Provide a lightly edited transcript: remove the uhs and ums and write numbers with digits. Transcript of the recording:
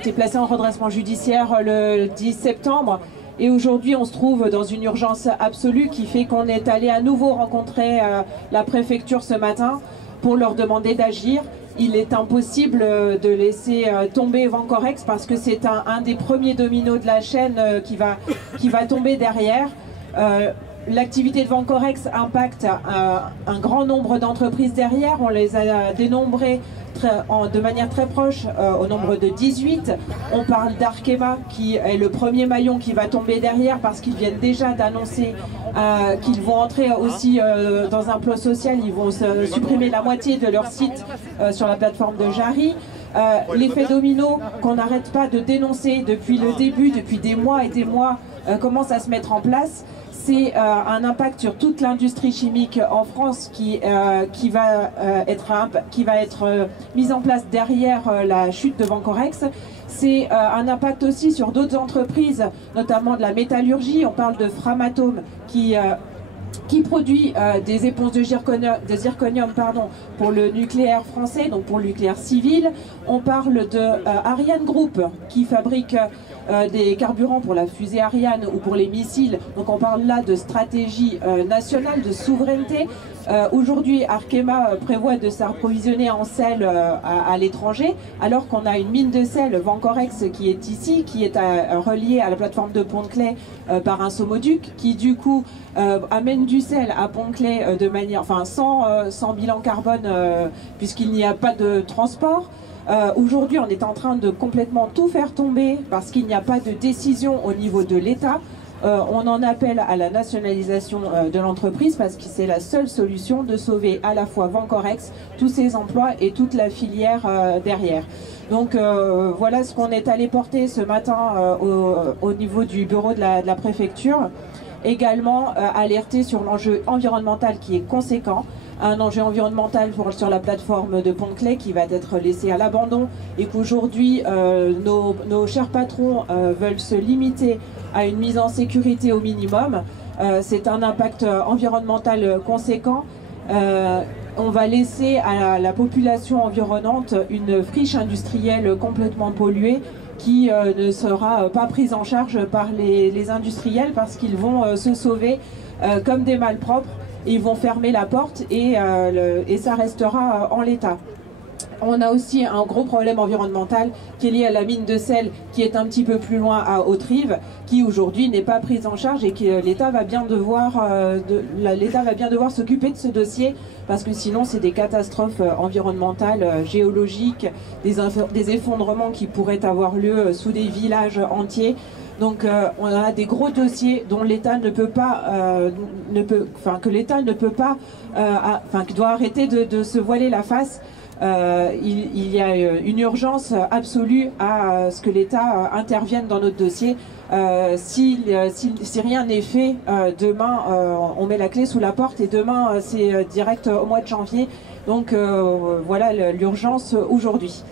été placé en redressement judiciaire le 10 septembre. Et aujourd'hui, on se trouve dans une urgence absolue qui fait qu'on est allé à nouveau rencontrer la préfecture ce matin pour leur demander d'agir. Il est impossible de laisser tomber Vancorex parce que c'est un des premiers dominos de la chaîne qui va tomber derrière. L'activité de Vancorex impacte un grand nombre d'entreprises derrière. On les a dénombrées de manière très proche au nombre de 18. On parle d'Arkema qui est le premier maillon qui va tomber derrière parce qu'ils viennent déjà d'annoncer qu'ils vont entrer aussi dans un plan social. Ils vont supprimer la moitié de leur site sur la plateforme de Jarry. L'effet domino qu'on n'arrête pas de dénoncer depuis le début, depuis des mois et des mois, commence à se mettre en place. C'est un impact sur toute l'industrie chimique en France qui va être mise en place derrière la chute de Vancorex. C'est un impact aussi sur d'autres entreprises, notamment de la métallurgie. On parle de Framatome qui produit des éponges de zirconium pour le nucléaire français, donc pour le nucléaire civil. On parle de Ariane Group qui fabrique des carburants pour la fusée Ariane ou pour les missiles. Donc on parle là de stratégie nationale, de souveraineté. Aujourd'hui, Arkema prévoit de s'approvisionner en sel à l'étranger, alors qu'on a une mine de sel, Vancorex, qui est ici, qui est reliée à la plateforme de Pont-de-Claix par un Somoduc, qui du coup amène du sel à Pont-de-Claix de manière, sans bilan carbone, puisqu'il n'y a pas de transport. Aujourd'hui, on est en train de complètement tout faire tomber parce qu'il n'y a pas de décision au niveau de l'État. On en appelle à la nationalisation de l'entreprise parce que c'est la seule solution de sauver à la fois Vancorex, tous ses emplois et toute la filière derrière. Donc voilà ce qu'on est allé porter ce matin au niveau du bureau de la préfecture. Également alerter sur l'enjeu environnemental qui est conséquent. Un enjeu environnemental sur la plateforme de Pont-de-Claix qui va être laissé à l'abandon et qu'aujourd'hui nos chers patrons veulent se limiter à une mise en sécurité au minimum. C'est un impact environnemental conséquent. On va laisser à la population environnante une friche industrielle complètement polluée qui ne sera pas prise en charge par les industriels parce qu'ils vont se sauver comme des malpropres. Ils vont fermer la porte et ça restera en l'état. On a aussi un gros problème environnemental qui est lié à la mine de sel qui est un petit peu plus loin à Haute-Rive, qui aujourd'hui n'est pas prise en charge et que l'État va bien devoir s'occuper de ce dossier parce que sinon c'est des catastrophes environnementales, géologiques, des effondrements qui pourraient avoir lieu sous des villages entiers. Donc on a des gros dossiers dont l'État qui doit arrêter de se voiler la face. Il y a une urgence absolue à ce que l'État intervienne dans notre dossier. Si rien n'est fait, demain on met la clé sous la porte et demain c'est direct au mois de janvier. Donc voilà l'urgence aujourd'hui.